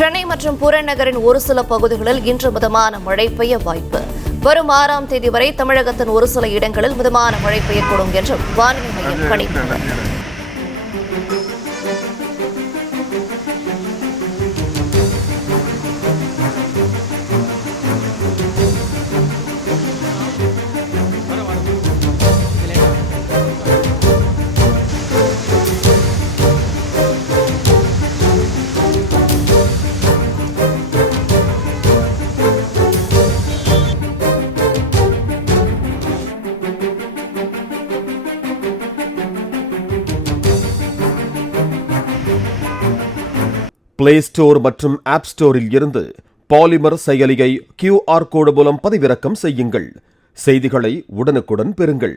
சென்னை மற்றும் புறநகரின் ஒரு சில பகுதிகளில் இன்று மிதமான மழை பெய்ய வாய்ப்பு. வரும் 6ஆம் தேதி வரை தமிழகத்தின் ஒரு சில இடங்களில் மிதமான மழை பெய்யக்கூடும் என்றும் வானிலை மையம் கணித்துள்ளது. பிளே ஸ்டோர் மற்றும் ஆப் ஸ்டோரில் இருந்து பாலிமர் செயலியை QR கோடு மூலம் பதிவிறக்கம் செய்யுங்கள். செய்திகளை உடனுக்குடன் பெறுங்கள்.